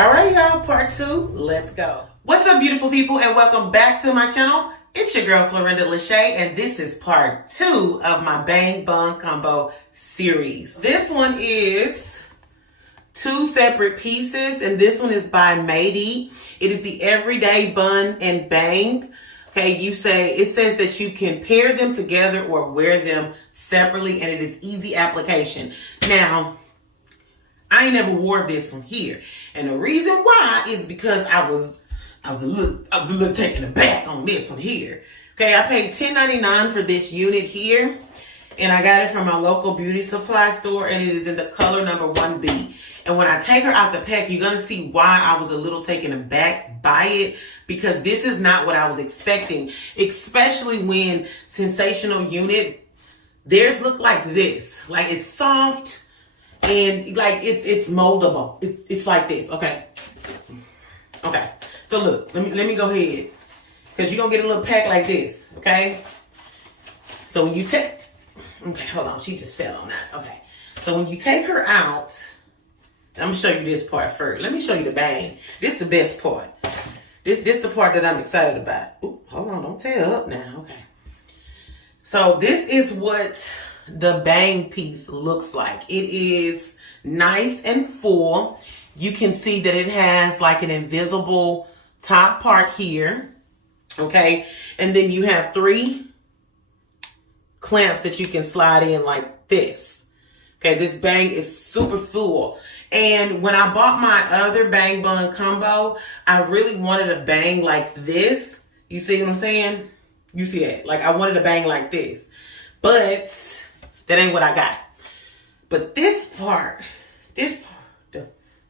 All right, y'all, part 2, let's go. What's up, beautiful people, and welcome back to my channel. It's your girl, Florinda LaShay, and this is part 2 of my Bang Bun Combo series. This one is 2 separate pieces, and this one is by Mayde. It is the Everyday Bun and Bang. Okay, it says that you can pair them together or wear them separately, and it is easy application. Now, I ain't never wore this one here. And the reason why is because I was a little taken aback on this one here. Okay, I paid $10.99 for this unit here. And I got it from my local beauty supply store, and it is in the color number 1B. And when I take her out the pack, you're going to see why I was a little taken aback by it, because this is not what I was expecting, especially when Sensational Unit, theirs look like this. Like, it's soft and like it's moldable. It's like this. Okay. So look, let me go ahead, because you're going to get a little pack like this. Okay. So when you take, okay, hold on. She just fell on that. Okay. So when you take her out, I'm going to show you this part first. Let me show you the bang. This is the best part. This the part that I'm excited about. Ooh, hold on. Don't tear up now. Okay. So this is what the bang piece looks like. It is nice and full. You can see that it has like an invisible top part here. Okay. And then you have 3 clamps that you can slide in like this. Okay, this bang is super full. And when I bought my other Bang Bun Combo, I really wanted a bang like this. You see what I'm saying? You see that? Like, I wanted a bang like this. But that ain't what I got. But this part,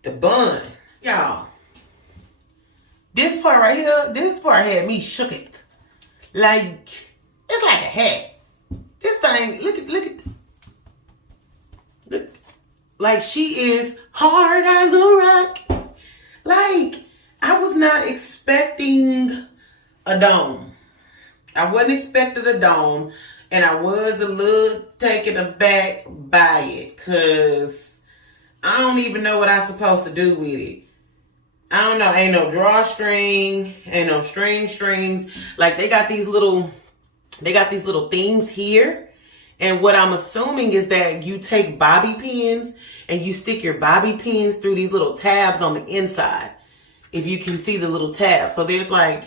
the bun, y'all, this part right here, this part had me shook it. Like, it's like a hat. This thing, look. Like, she is hard as a rock. Like, I was not expecting a dome. I wasn't expecting a dome. And I was a little taken aback by it, because I don't even know what I'm supposed to do with it. I don't know. Ain't no drawstring. Ain't no strings. Like, they got these little things here. And what I'm assuming is that you take bobby pins and you stick your bobby pins through these little tabs on the inside. If you can see the little tabs. So there's like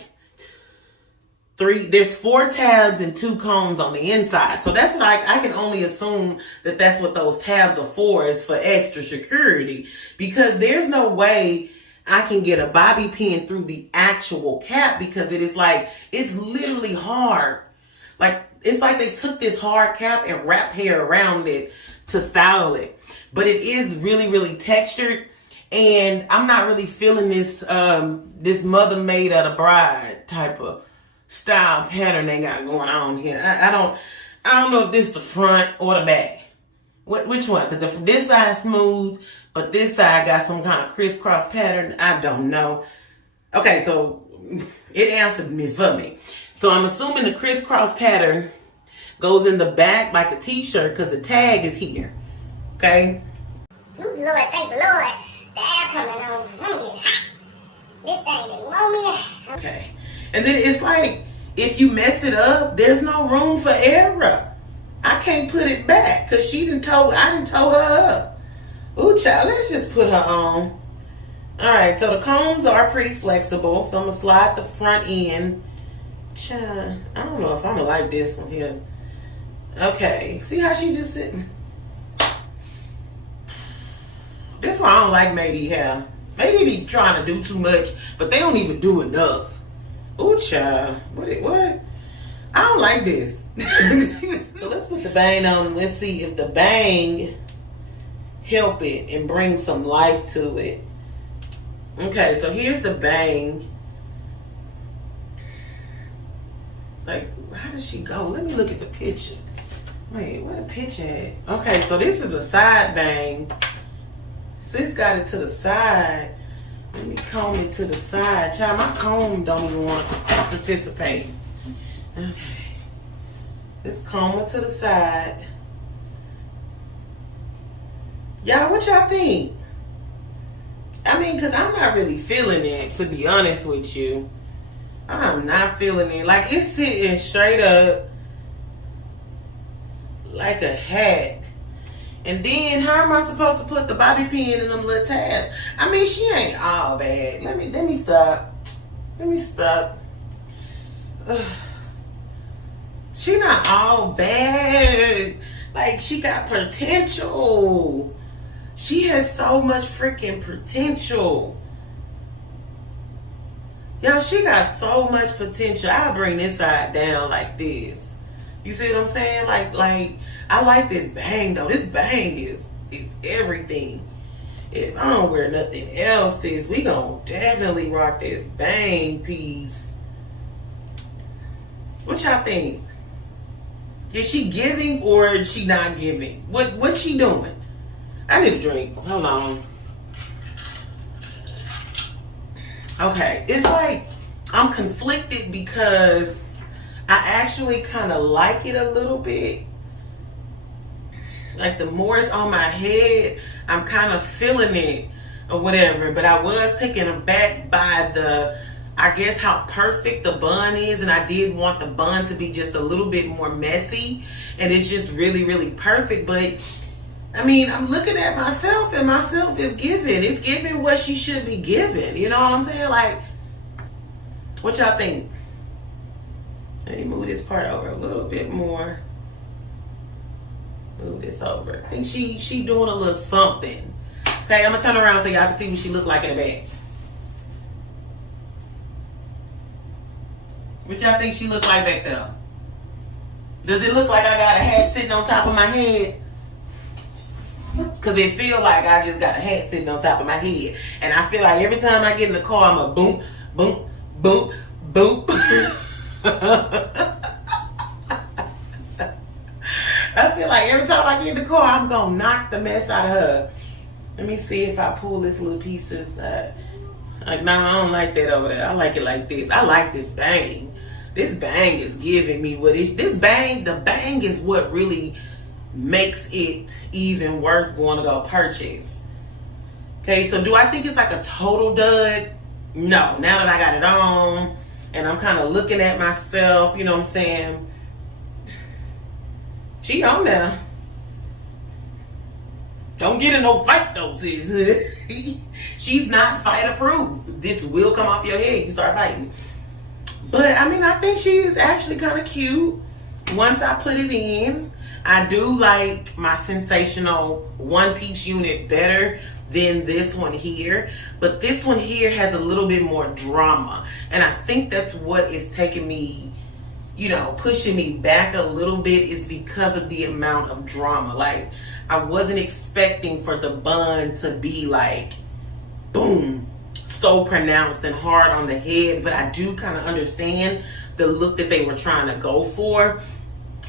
there's 4 tabs and 2 combs on the inside. So that's like, I can only assume that that's what those tabs are for, is for extra security, because there's no way I can get a bobby pin through the actual cap, because it is like, it's literally hard. Like, it's like they took this hard cap and wrapped hair around it to style it. But it is really, really textured. And I'm not really feeling this this mother made of the bride type of style pattern they got going on here. I don't know if this is the front or the back. Which one? Because this side smooth, but this side got some kind of crisscross pattern. I don't know. Okay, so it answered me for me. So I'm assuming the crisscross pattern goes in the back like a t-shirt, because the tag is here. Okay? Good Lord, thank the Lord. The air coming on. I'm getting hot. This thing done blow me. Okay. And then it's like, if you mess it up, there's no room for error. I can't put it back, because I didn't tow her up. Ooh, child, let's just put her on. Alright, so the combs are pretty flexible. So I'm going to slide the front in. Child, I don't know if I'm going to like this one here. Okay, see how she just sitting? This one I don't like Mayde hair. Maybe be trying to do too much, but they don't even do enough. Ooh, child. What? I don't like this. So let's put the bang on and let's see if the bang help it and bring some life to it. Okay, so here's the bang. Like, how does she go? Let me look at the picture. Wait, where the picture at? Okay, so this is a side bang. Sis got it to the side. Let me comb it to the side. Child, my comb don't even want to participate. Okay. Let's comb it to the side. Y'all, what y'all think? I mean, because I'm not really feeling it, to be honest with you. I'm not feeling it. Like, it's sitting straight up like a hat. And then, how am I supposed to put the bobby pin in them little tabs? I mean, she ain't all bad. Let me stop. Let me stop. Ugh. She not all bad. Like, she got potential. She has so much freaking potential. Yo, she got so much potential. I'll bring this side down like this. You see what I'm saying? Like, I like this bang though. This bang is everything. If I don't wear nothing else, sis, we gonna definitely rock this bang piece. What y'all think? Is she giving or is she not giving? What's she doing? I need a drink. Hold on. Okay, it's like I'm conflicted because I actually kind of like it a little bit. Like, the more it's on my head, I'm kind of feeling it or whatever. But I was taken aback by I guess how perfect the bun is, and I did want the bun to be just a little bit more messy, and it's just really, really perfect. But I mean, I'm looking at myself, and myself is giving. It's giving what she should be giving. You know what I'm saying? Like, what y'all think? Let me move this part over a little bit more. Move this over. I think she doing a little something. Okay, I'm gonna turn around so y'all can see what she look like in the back. What y'all think she look like back there? Does it look like I got a hat sitting on top of my head? Because it feel like I just got a hat sitting on top of my head. And I feel like every time I get in the car, I'm a boom, boom, boom, boom. I feel like every time I get in the car, I'm going to knock the mess out of her. Let me see if I pull this little piece aside. Like, nah, I don't like that over there. I like it like this. I like this bang. This bang is giving me what is this bang. The bang is what really makes it even worth going to go purchase. Okay, so do I think it's like a total dud? No. Now that I got it on and I'm kind of looking at myself, you know what I'm saying? She on there. Don't get in no fight though, sis. She's not fight approved. This will come off your head. You start fighting. But I mean, I think she is actually kind of cute. Once I put it in, I do like my sensational one-piece unit better than this one here. But this one here has a little bit more drama. And I think that's what is taking me, you know, pushing me back a little bit, is because of the amount of drama. Like, I wasn't expecting for the bun to be like, boom, so pronounced and hard on the head. But I do kind of understand the look that they were trying to go for.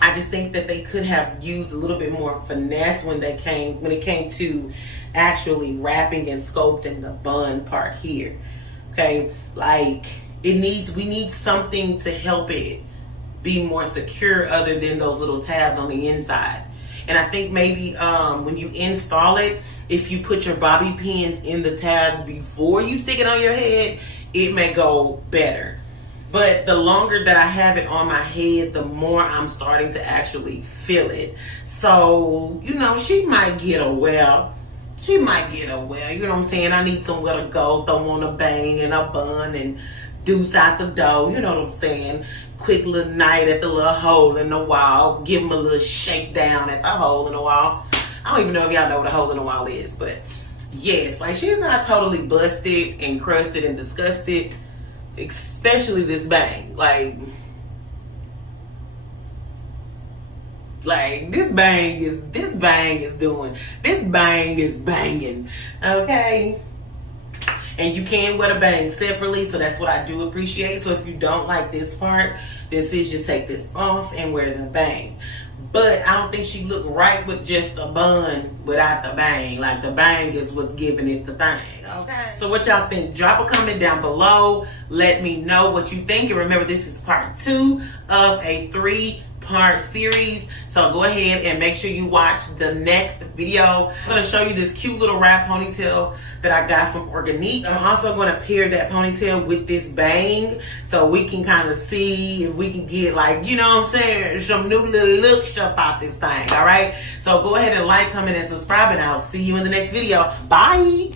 I just think that they could have used a little bit more finesse when it came to actually wrapping and sculpting the bun part here. Okay, like, we need something to help it be more secure other than those little tabs on the inside. And I think maybe when you install it, if you put your bobby pins in the tabs before you stick it on your head, it may go better. But the longer that I have it on my head, the more I'm starting to actually feel it. So, you know, she might get a well. She might get a well. You know what I'm saying? I need somewhere to go, throw on a bang and a bun and deuce out the door. You know what I'm saying? Quick little night at the little hole in the wall. Give them a little shakedown at the hole in the wall. I don't even know if y'all know what a hole in the wall is, but yes, like, she's not totally busted and crusted and disgusted. Especially this bang. Like this bang is banging. Okay. And you can wear the bang separately, so that's what I do appreciate. So if you don't like this part, then sis, just take this off and wear the bang. But I don't think she looked right with just a bun without the bang. Like, the bang is what's giving it the thing. Okay. So what y'all think? Drop a comment down below. Let me know what you think. And remember, this is part 2 of a 3 part series. So go ahead and make sure you watch the next video. I'm going to show you this cute little wrap ponytail that I got from Organique. I'm also going to pair that ponytail with this bang so we can kind of see if we can get, like, you know what I'm saying, some new little look stuff out this thing. All right. So go ahead and like, comment, and subscribe, and I'll see you in the next video. Bye.